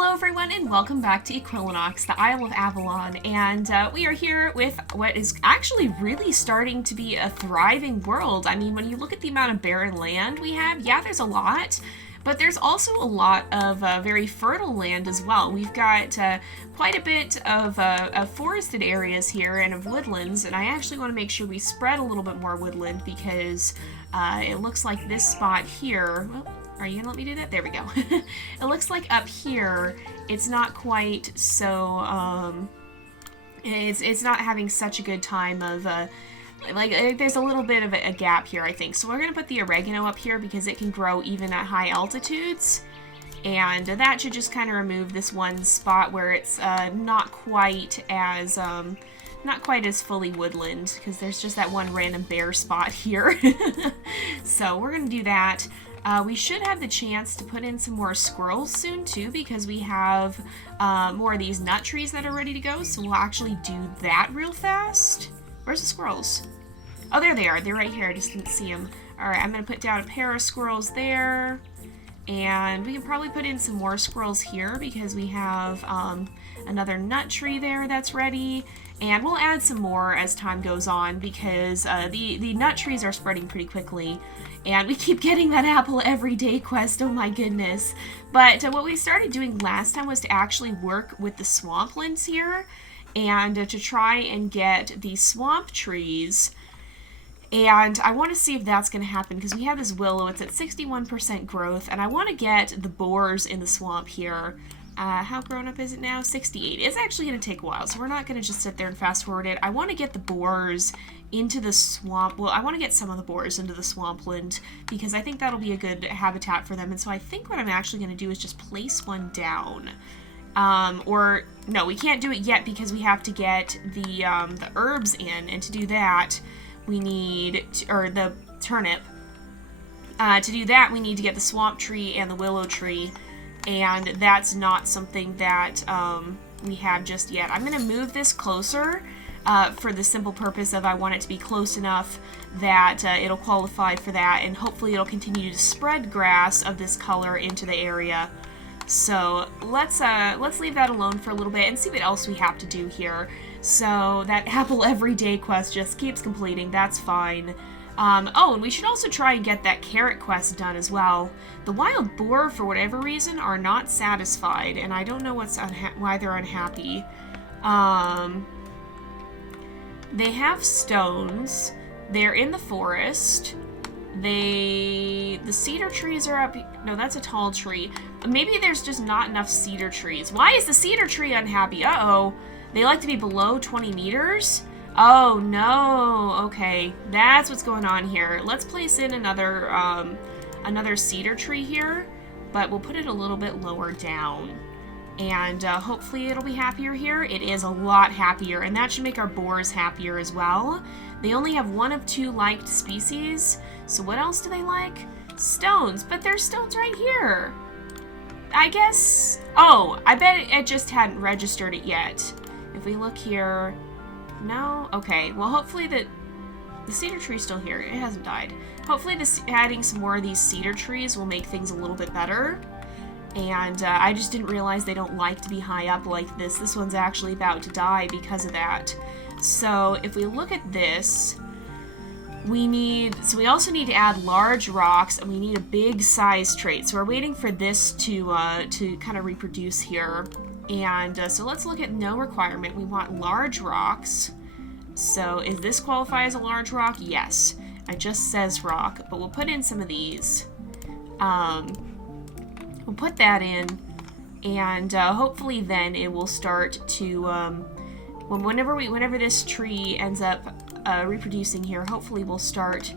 Hello everyone and welcome back to Equilinox, the Isle of Avalon, and we are here with what is actually really starting to be a thriving world. I mean, when you look at the amount of barren land we have, yeah, there's a lot, but there's also a lot of very fertile land as well. We've got quite a bit of forested areas here and of woodlands, and I actually want to make sure we spread a little bit more woodland because it looks like this spot here... Well, are you gonna let me do that? There we go. It looks like up here, it's not quite so, it's not having such a good time of, there's a little bit of a gap here, I think. So we're gonna put the oregano up here because it can grow even at high altitudes. And that should just kind of remove this one spot where it's not quite as fully woodland, because there's just that one random bare spot here. So we're gonna do that. We should have the chance to put in some more squirrels soon too, because we have more of these nut trees that are ready to go, so we'll actually do that real fast. Where's the squirrels? Oh, there they are. They're right here. I just didn't see them. Alright, I'm going to put down a pair of squirrels there, and we can probably put in some more squirrels here because we have another nut tree there that's ready, and we'll add some more as time goes on because the nut trees are spreading pretty quickly. And we keep getting that apple every day quest, oh my goodness. But what we started doing last time was to actually work with the swamplands here and to try and get these swamp trees. And I want to see if that's going to happen because we have this willow, it's at 61% growth, and I want to get the boars in the swamp here. How grown up is it now? 68. It's actually going to take a while, so we're not going to just sit there and fast forward it. I want to get the boars into the swamp. Well, I want to get some of the boars into the swampland because I think that'll be a good habitat for them. And so I think what I'm actually going to do is just place one down. Or no, we can't do it yet because we have to get the herbs in, and to do that we need or the turnip. To do that we need to get the swamp tree and the willow tree, and that's not something that we have just yet. I'm going to move this closer. For the simple purpose of I want it to be close enough that it'll qualify for that, and hopefully it'll continue to spread grass of this color into the area. So let's leave that alone for a little bit and see what else we have to do here. So that apple everyday quest just keeps completing, that's fine. Oh, and we should also try and get that carrot quest done as well. The wild boar, for whatever reason, are not satisfied, and I don't know why they're unhappy. They have stones. They're in the forest. The cedar trees are up. No, that's a tall tree. Maybe there's just not enough cedar trees. Why is the cedar tree unhappy? Uh-oh. They like to be below 20 meters? Oh, no. Okay, that's what's going on here. Let's place in another cedar tree here, but we'll put it a little bit lower down. And hopefully it'll be happier here. It is a lot happier, and that should make our boars happier as well. They only have one of two liked species, so what else do they like? Stones, but there's stones right here. I guess... Oh, I bet it just hadn't registered it yet. If we look here... No? Okay, well hopefully the cedar tree's still here. It hasn't died. Hopefully adding some more of these cedar trees will make things a little bit better. And I just didn't realize they don't like to be high up like this. This one's actually about to die because of that. So if we look at this, we also need to add large rocks, and we need a big size trait. So we're waiting for this to kind of reproduce here. And so let's look at no requirement. We want large rocks. So is this qualify as a large rock? Yes. It just says rock, but we'll put in some of these. We'll put that in, and hopefully then it will start to, whenever this tree ends up reproducing here, hopefully we'll start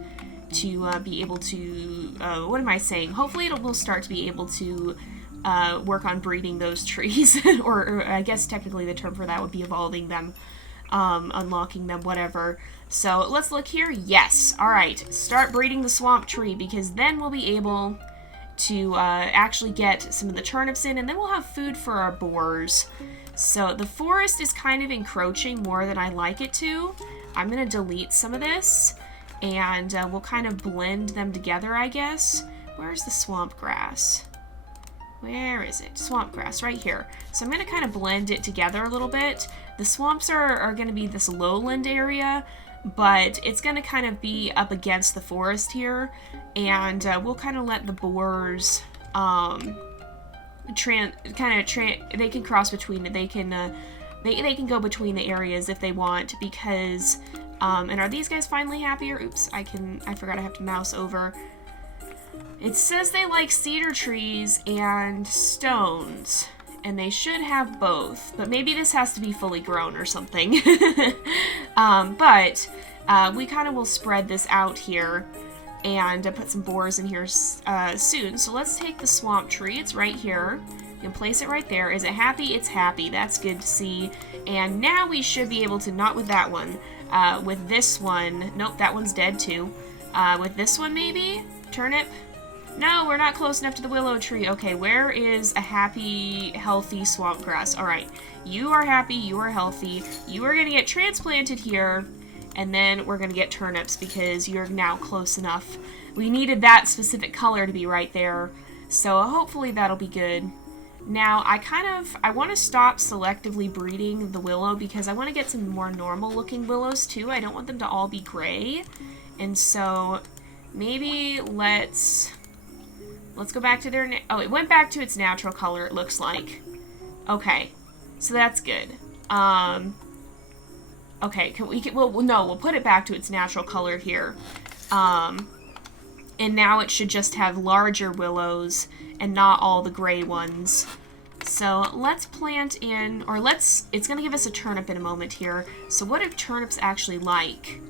to be able to, what am I saying? Hopefully we'll start to be able to work on breeding those trees, or I guess technically the term for that would be evolving them, unlocking them, whatever. So let's look here. Yes. All right. Start breeding the swamp tree, because then we'll be able to actually get some of the turnips in, and then we'll have food for our boars. So the forest is kind of encroaching more than I like it to. I'm going to delete some of this, and we'll kind of blend them together, I guess. Where's the swamp grass? Where is it? Swamp grass, right here. So I'm going to kind of blend it together a little bit. The swamps are going to be this lowland area, but it's going to kind of be up against the forest here, and we'll kind of let the boars they can cross between it. They can go between the areas if they want, because and are these guys finally happier? Oops, I forgot I have to mouse over. It says they like cedar trees and stones, and they should have both, but maybe this has to be fully grown or something. But we kind of will spread this out here and put some boars in here soon. So let's take the swamp tree. It's right here. You can place it right there. Is it happy? It's happy. That's good to see. And now we should be able to, not with that one, with this one. Nope, that one's dead too. With this one maybe? Turnip? No, we're not close enough to the willow tree. Okay, where is a happy, healthy swamp grass? All right, you are happy, you are healthy. You are going to get transplanted here, and then we're going to get turnips because you're now close enough. We needed that specific color to be right there, so hopefully that'll be good. Now, I want to stop selectively breeding the willow because I want to get some more normal-looking willows too. I don't want them to all be gray, and so maybe let's go back to their... Oh, it went back to its natural color, it looks like. Okay, so that's good. Okay, we'll put it back to its natural color here. And now it should just have larger willows and not all the gray ones. So let's plant in, or it's going to give us a turnip in a moment here. So what do turnips actually like?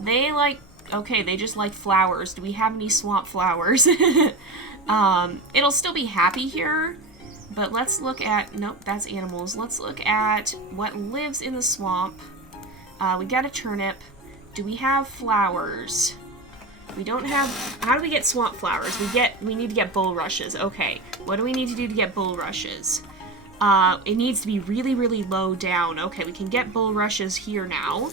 They like... Okay, they just like flowers. Do we have any swamp flowers? It'll still be happy here, but let's look at... Nope, that's animals. Let's look at what lives in the swamp. We got a turnip. Do we have flowers? We don't have... How do we get swamp flowers? We need to get bulrushes. Okay, what do we need to do to get bulrushes? It needs to be really, really low down. Okay, we can get bulrushes here now.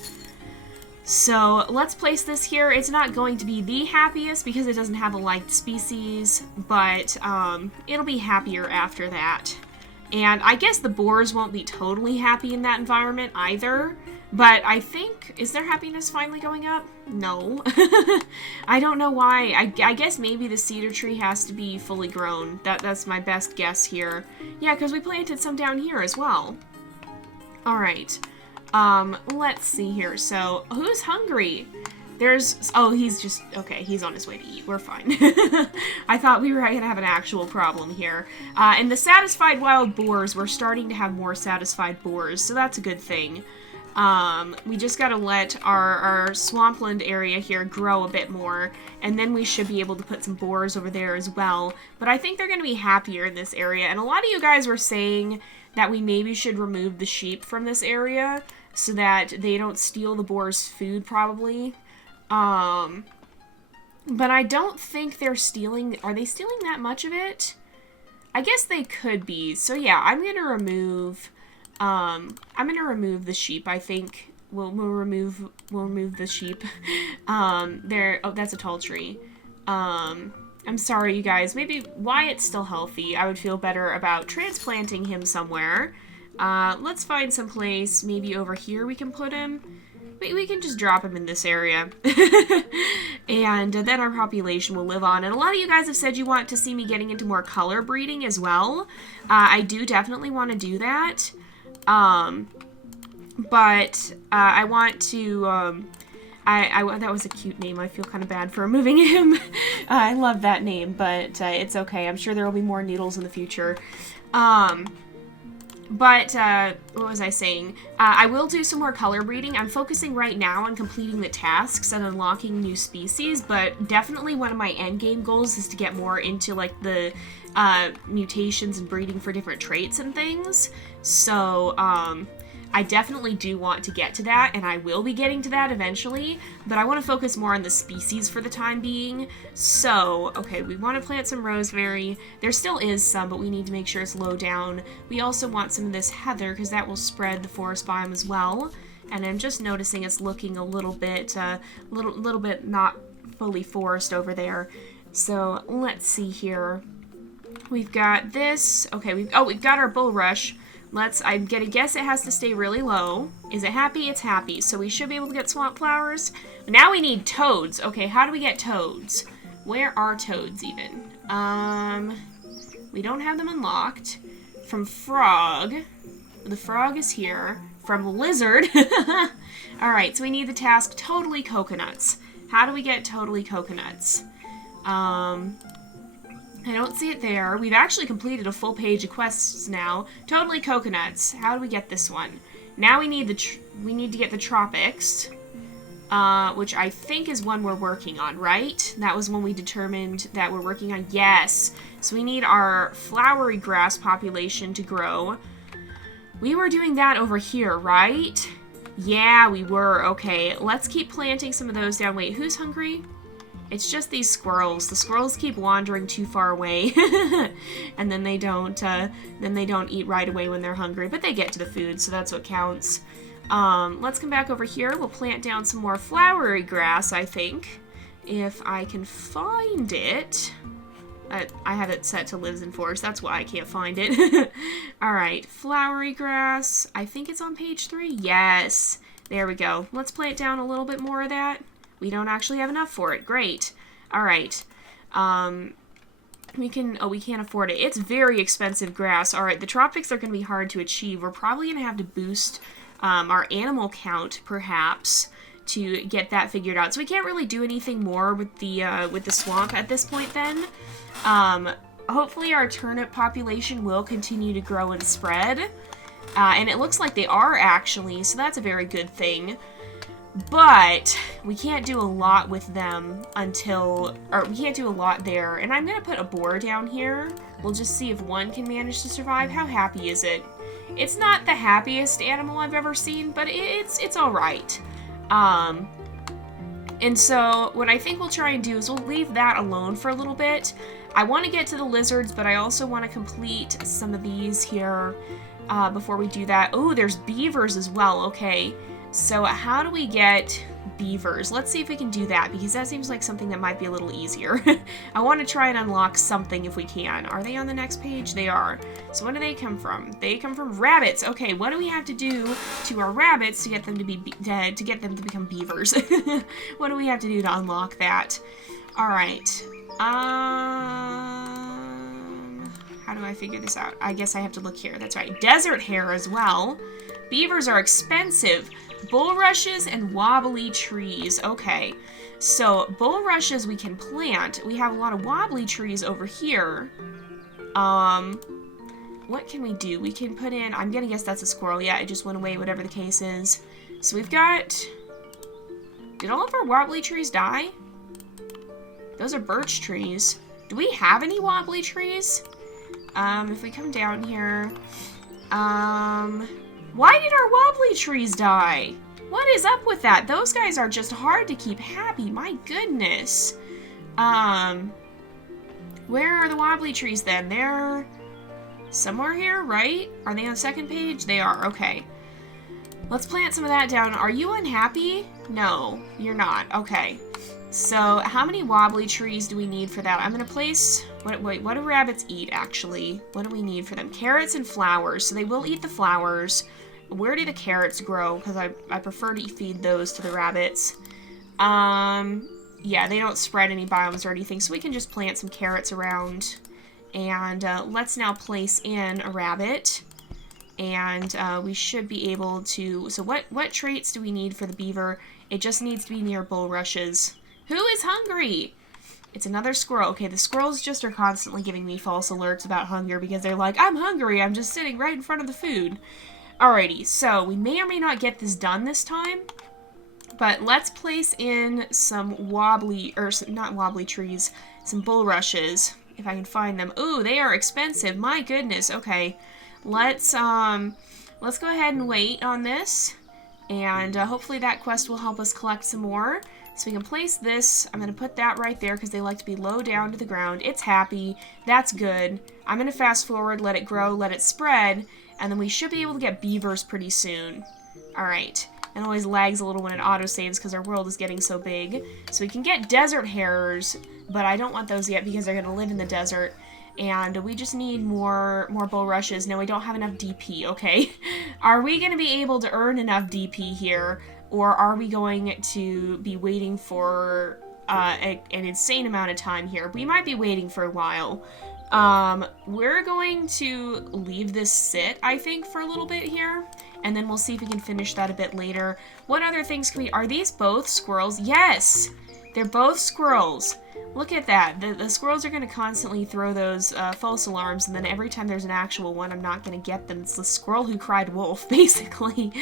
So let's place this here. It's not going to be the happiest because it doesn't have a liked species, but it'll be happier after that. And I guess the boars won't be totally happy in that environment either, but I think, is their happiness finally going up? No. I don't know why. I guess maybe the cedar tree has to be fully grown. That's my best guess here. Yeah, because we planted some down here as well. All right. Let's see here. So, who's hungry? He's just, okay, he's on his way to eat. We're fine. I thought we were going to have an actual problem here. And the satisfied wild boars, we're starting to have more satisfied boars, so that's a good thing. We just gotta let our swampland area here grow a bit more, and then we should be able to put some boars over there as well. But I think they're gonna be happier in this area, and a lot of you guys were saying that we maybe should remove the sheep from this area so that they don't steal the boars' food, probably. But I don't think they're stealing... Are they stealing that much of it? I guess they could be. So yeah, I'm gonna remove the sheep. I think we'll remove the sheep. Oh, that's a tall tree. I'm sorry, you guys. Maybe Wyatt's still healthy. I would feel better about transplanting him somewhere. Let's find some place, maybe over here we can put him. We can just drop him in this area. And then our population will live on. And a lot of you guys have said you want to see me getting into more color breeding as well. I do definitely want to do that. But I want to, that was a cute name. I feel kind of bad for removing him. I love that name, but it's okay. I'm sure there will be more noodles in the future. But what was I saying? I will do some more color breeding. I'm focusing right now on completing the tasks and unlocking new species, but definitely one of my end game goals is to get more into like the mutations and breeding for different traits and things. So I definitely do want to get to that, and I will be getting to that eventually, but I want to focus more on the species for the time being. So, okay, we want to plant some rosemary. There still is some, but we need to make sure it's low down. We also want some of this heather, because that will spread the forest biome as well. And I'm just noticing it's looking a little bit not fully forest over there. So, let's see here. We've got this. Okay, we've got our bulrush. I'm gonna guess it has to stay really low. Is it happy? It's happy. So we should be able to get swamp flowers. Now we need toads. Okay, how do we get toads? Where are toads even? We don't have them unlocked. From frog. The frog is here. From lizard. Alright, so we need the task totally coconuts. How do we get totally coconuts? I don't see it there. We've actually completed a full page of quests now. Totally coconuts. How do we get this one? Now we need to get the tropics, which I think is one we're working on, right? That was one we determined that we're working on. Yes. So we need our flowery grass population to grow. We were doing that over here, right? Yeah, we were. Okay, let's keep planting some of those down. Wait, who's hungry? It's just these squirrels. The squirrels keep wandering too far away, and then they don't eat right away when they're hungry, but they get to the food, so that's what counts. Let's come back over here. We'll plant down some more flowery grass, I think, if I can find it. I have it set to lives in forest. That's why I can't find it. All right, flowery grass. I think it's on page 3. Yes, there we go. Let's plant down a little bit more of that. We don't actually have enough for it. Great. All right. We can't afford it. It's very expensive grass. All right, the tropics are going to be hard to achieve. We're probably going to have to boost our animal count, perhaps, to get that figured out. So we can't really do anything more with the swamp at this point then. Hopefully our turnip population will continue to grow and spread. And it looks like they are actually, so that's a very good thing. But we can't do a lot with them we can't do a lot there. And I'm going to put a boar down here. We'll just see if one can manage to survive. How happy is it? It's not the happiest animal I've ever seen, but it's all right. And so what I think we'll try and do is we'll leave that alone for a little bit. I want to get to the lizards, but I also want to complete some of these here before we do that. Oh, there's beavers as well. Okay. So how do we get beavers? Let's see if we can do that, because that seems like something that might be a little easier. I want to try and unlock something if we can. Are they on the next page? They are. So where do they come from? They come from rabbits. Okay, what do we have to do to our rabbits to get them to become beavers? What do we have to do to unlock that? All right. How do I figure this out? I guess I have to look here. That's right. Desert hare as well. Beavers are expensive. Bulrushes and wobbly trees. Okay, so bulrushes we can plant. We have a lot of wobbly trees over here. What can we do? We can put in, I'm gonna guess that's a squirrel. Yeah, it just went away, whatever the case is. So we've got, did all of our wobbly trees die? Those are birch trees. Do we have any wobbly trees? If we come down here, why did our wobbly trees die? What is up with that? Those guys are just hard to keep happy. My goodness. Where are the wobbly trees then? They're somewhere here, right? Are they on the second page? They are. Okay. Let's plant some of that down. Are you unhappy? No, you're not. Okay. So how many wobbly trees do we need for that? I'm going to place... Wait, what do rabbits eat, actually? What do we need for them? Carrots and flowers. So they will eat the flowers. Where do the carrots grow? Because I prefer to feed those to the rabbits. Yeah, they don't spread any biomes or anything, so we can just plant some carrots around. And let's now place in a rabbit. And we should be able to... So what traits do we need for the beaver? It just needs to be near bulrushes. Who is hungry? It's another squirrel. Okay, the squirrels just are constantly giving me false alerts about hunger because they're like, I'm hungry, I'm just sitting right in front of the food. Alrighty, so we may or may not get this done this time, but let's place in some wobbly, or not wobbly trees, some bulrushes, if I can find them. Ooh, they are expensive, my goodness. Okay, let's go ahead and wait on this, and hopefully that quest will help us collect some more. So we can place this. I'm going to put that right there because they like to be low down to the ground. It's happy. That's good. I'm going to fast forward, let it grow, let it spread, and then we should be able to get beavers pretty soon. Alright. It always lags a little when it autosaves because our world is getting so big. So we can get desert hares, but I don't want those yet because they're going to live in the desert. And we just need more bulrushes. No, we don't have enough DP, okay? Are we going to be able to earn enough DP here? Or are we going to be waiting for an insane amount of time here? We might be waiting for a while. We're going to leave this sit, I think, for a little bit here. And then we'll see if we can finish that a bit later. What other things can we... Are these both squirrels? Yes! They're both squirrels. Look at that. The squirrels are going to constantly throw those false alarms, and then every time there's an actual one, I'm not going to get them. It's the squirrel who cried wolf, basically.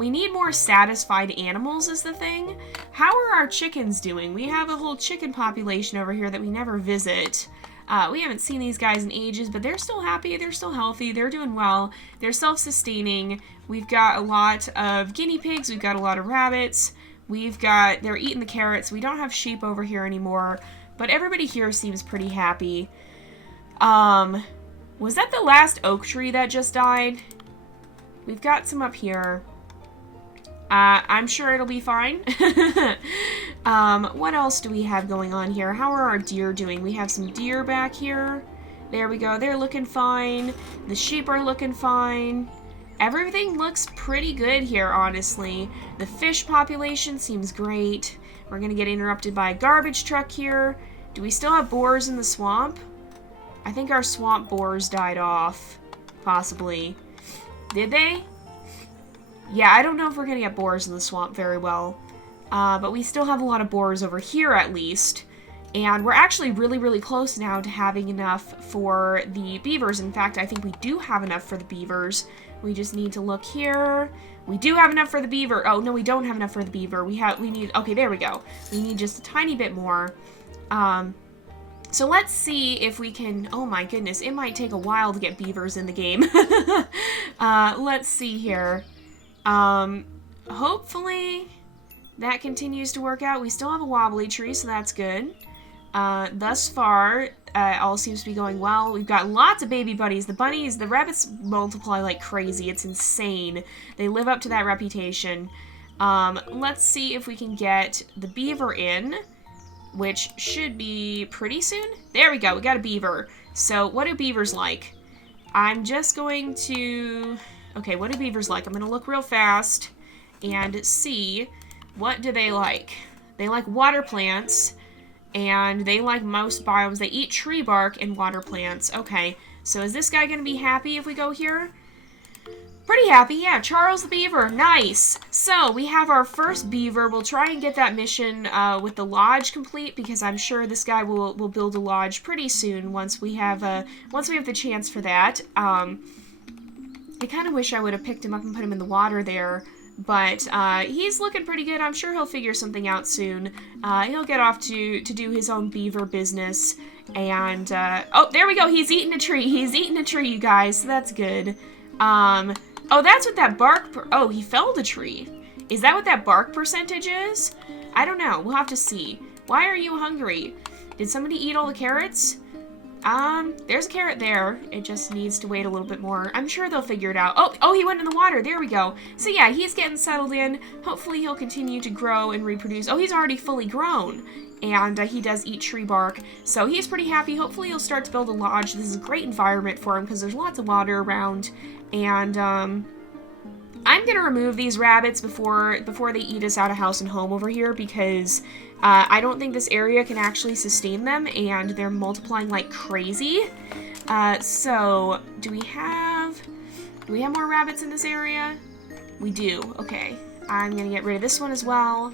We need more satisfied animals is the thing. How are our chickens doing? We have a whole chicken population over here that we never visit. We haven't seen these guys in ages, but they're still happy, they're still healthy, they're doing well, they're self-sustaining. We've got a lot of guinea pigs, we've got a lot of rabbits. They're eating the carrots. We don't have sheep over here anymore, but everybody here seems pretty happy. Was that the last oak tree that just died? We've got some up here. I'm sure it'll be fine. What else do we have going on here? How are our deer doing? We have some deer back here. There we go. They're looking fine. The sheep are looking fine. Everything looks pretty good here, honestly. The fish population seems great. We're gonna get interrupted by a garbage truck here. Do we still have boars in the swamp? I think our swamp boars died off. Possibly. Did they? Yeah, I don't know if we're gonna get boars in the swamp very well. But we still have a lot of boars over here, at least. And we're actually really, really close now to having enough for the beavers. In fact, I think we do have enough for the beavers. We just need to look here. We do have enough for the beaver. Oh, no, we don't have enough for the beaver. We need, okay, there we go. We need just a tiny bit more. So let's see if we can, oh my goodness, it might take a while to get beavers in the game. Let's see here. Hopefully that continues to work out. We still have a wobbly tree, so that's good. Thus far, all seems to be going well. We've got lots of baby bunnies. The rabbits multiply like crazy. It's insane. They live up to that reputation. Let's see if we can get the beaver in, which should be pretty soon. There we go. We got a beaver. So what do beavers like? I'm just going to... Okay, what do beavers like? I'm going to look real fast and see what do they like. They like water plants. And they like most biomes. They eat tree bark and water plants. Okay, so is this guy going to be happy if we go here? Pretty happy, yeah. Charles the Beaver, nice. So we have our first beaver. We'll try and get that mission with the lodge complete, because I'm sure this guy will build a lodge pretty soon once we have the chance for that. I kind of wish I would have picked him up and put him in the water there. But he's looking pretty good. I'm sure he'll figure something out soon. He'll get off to do his own beaver business. And, oh, there we go. He's eating a tree. He's eating a tree, you guys. So that's good. Oh, that's what that bark... Oh, he felled a tree. Is that what that bark percentage is? I don't know. We'll have to see. Why are you hungry? Did somebody eat all the carrots? There's a carrot there. It just needs to wait a little bit more. I'm sure they'll figure it out. Oh, he went in the water. There we go. So yeah, he's getting settled in. Hopefully he'll continue to grow and reproduce. Oh, he's already fully grown. And he does eat tree bark. So he's pretty happy. Hopefully he'll start to build a lodge. This is a great environment for him because there's lots of water around. And, I'm gonna remove these rabbits before they eat us out of house and home over here, because I don't think this area can actually sustain them, and they're multiplying like crazy. So do we have more rabbits in this area? We do. Okay, I'm gonna get rid of this one as well.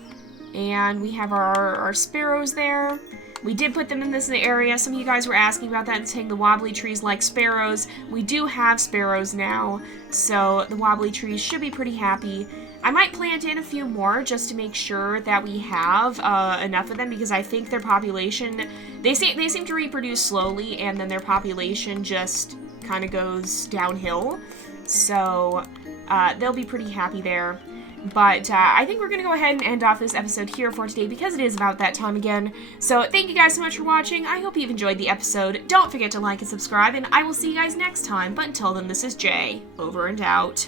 And we have our sparrows there. We did put them in this area. Some of you guys were asking about that and saying the wobbly trees like sparrows. We do have sparrows now, so the wobbly trees should be pretty happy. I might plant in a few more just to make sure that we have enough of them, because I think their population, they seem to reproduce slowly, and then their population just kind of goes downhill. So they'll be pretty happy there. But I think we're going to go ahead and end off this episode here for today, because it is about that time again. So thank you guys so much for watching. I hope you've enjoyed the episode. Don't forget to like and subscribe, and I will see you guys next time. But until then, this is Jay, over and out.